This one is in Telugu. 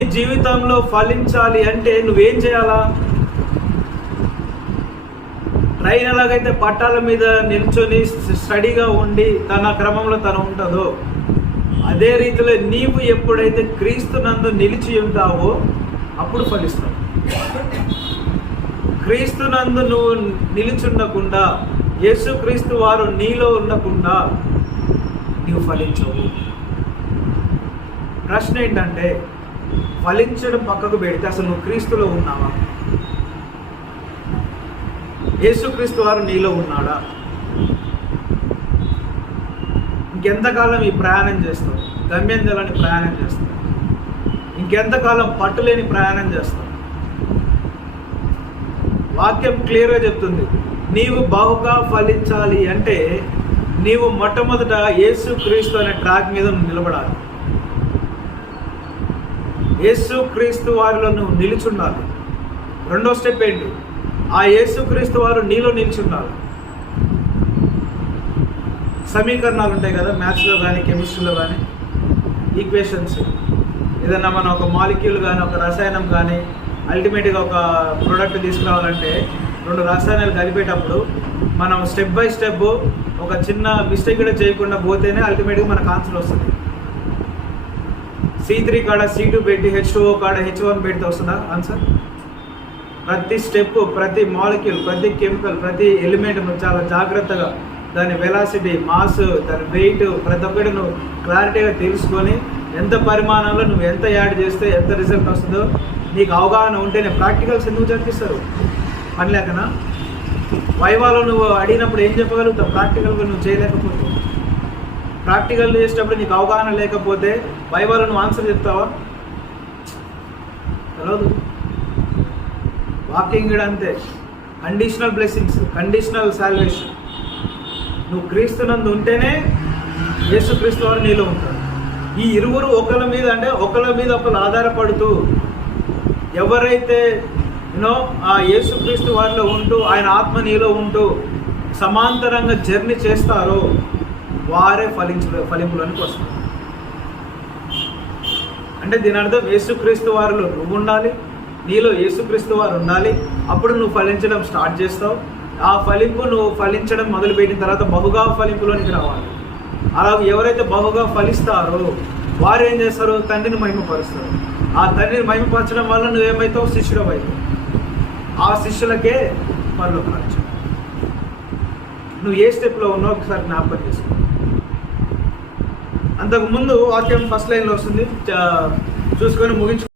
జీవితంలో ఫలించాలి అంటే నువ్వేం చేయాలా? ట్రైన్ ఎలాగైతే పట్టాల మీద నిల్చొని స్టడీగా ఉండి తన క్రమంలో తను ఉంటుందో, అదే రీతిలో నీవు ఎప్పుడైతే క్రీస్తునందు నిలిచి ఉంటావో అప్పుడు ఫలిస్తావు. క్రీస్తునందు నువ్వు నిలిచుండకుండా, యేసుక్రీస్తు వారు నీలో ఉండకుండా నీవు ఫలించవు. ప్రశ్న ఏంటంటే, ఫలించడం పక్కకు పెడితే అసలు నువ్వు క్రీస్తులో ఉన్నావా? యేసుక్రీస్తు వారు నీలో ఉన్నాడా? ఇంకెంతకాలం ఈ ప్రయాణం చేస్తావు? గమ్యం జలని ప్రయాణం చేస్తావు? ఇంకెంతకాలం పట్టులేని ప్రయాణం చేస్తావు? వాక్యం క్లియర్గా చెప్తుంది, నీవు బహుగా ఫలించాలి అంటే నీవు మొట్టమొదట యేసుక్రీస్తు అనే ట్రాక్ మీద నువ్వు నిలబడాలి. యేసుక్రీస్తు వారిలో నువ్వు నిలుచుండాలి. రెండో స్టెప్ ఏంటి? ఆ యేసుక్రీస్తు వారు నీలో నిల్చున్నారు. సమీకరణాలు ఉంటాయి కదా, మ్యాథ్స్లో కానీ కెమిస్ట్రీలో కానీ, ఈక్వేషన్స్. ఏదన్నా మనం ఒక మాలిక్యూల్ కానీ ఒక రసాయనం కానీ అల్టిమేట్గా ఒక ప్రోడక్ట్ తీసుకురావాలంటే రెండు రసాయనాలు కలిపేటప్పుడు మనం స్టెప్ బై స్టెప్ ఒక చిన్న మిస్టేక్ కూడా చేయకుండా పోతేనే అల్టిమేట్గా మనకు ఆన్సర్ వస్తుంది. C3 కాడ C2 పెట్టి H2O కాడ H1 పెడితే వస్తుందా ఆన్సర్? ప్రతి స్టెప్, ప్రతి మాలిక్యూల్, ప్రతి కెమికల్, ప్రతి ఎలిమెంట్ నువ్వు చాలా జాగ్రత్తగా దాని వెలాసిటీ, మాస్, దాని వెయిట్ ప్రతి ఒక్కటి నువ్వు క్లారిటీగా తెలుసుకొని ఎంత పరిమాణంలో నువ్వు ఎంత యాడ్ చేస్తే ఎంత రిజల్ట్ వస్తుందో నీకు అవగాహన ఉంటేనే. ప్రాక్టికల్స్ ఎందుకు జరిపిస్తారు? పని లేకనా? వైవాలో నువ్వు అడిగినప్పుడు ఏం చెప్పగలుగుతావు? ప్రాక్టికల్గా నువ్వు చేయలేకపోతే, ప్రాక్టికల్ చేసేటప్పుడు నీకు అవగాహన లేకపోతే వైవాలో నువ్వు ఆన్సర్ చెప్తావా? తెలియదు. వాకింగ్ కూడా అంతే. Conditional blessings, conditional salvation. నువ్వు క్రీస్తునందు ఉంటేనే యేసుక్రీస్తు వారు నీలో ఉంటారు. ఈ ఇరువురు ఒకళ్ళ మీద ఒకళ్ళు ఆధారపడుతూ, ఎవరైతే ఆ యేసుక్రీస్తు వారిలో ఉంటూ ఆయన ఆత్మ నీలో ఉంటూ సమాంతరంగా జర్నీ చేస్తారో వారే ఫలింపులోనికి వస్తారు. అంటే దీని అర్థం యేసుక్రీస్తు వారిలో నువ్వు ఉండాలి, నీలో యేసుక్రీస్తు వారు ఉండాలి. అప్పుడు నువ్వు ఫలించడం స్టార్ట్ చేస్తావు. ఆ ఫలింపు నువ్వు ఫలించడం మొదలుపెట్టిన తర్వాత బహుగా ఫలింపులోనికి రావాలి. అలా ఎవరైతే బహుగా ఫలిస్తారో వారు ఏం చేస్తారు? తండ్రిని మహిమపరుస్తారు. ఆ తండ్రిని మహిమపరచడం వల్ల నువ్వేమవుతావు? శిష్యుడు అవుతావు. ఆ శిష్యులకే పరలోకం రాజ్యం. నువ్వు ఏ స్టెప్లో ఉన్నావు ఒకసారి జ్ఞాపకం చేసుకో. అంతకుముందు వాక్యం ఫస్ట్ లైన్లో వస్తుంది, చూసుకొని ముగించు.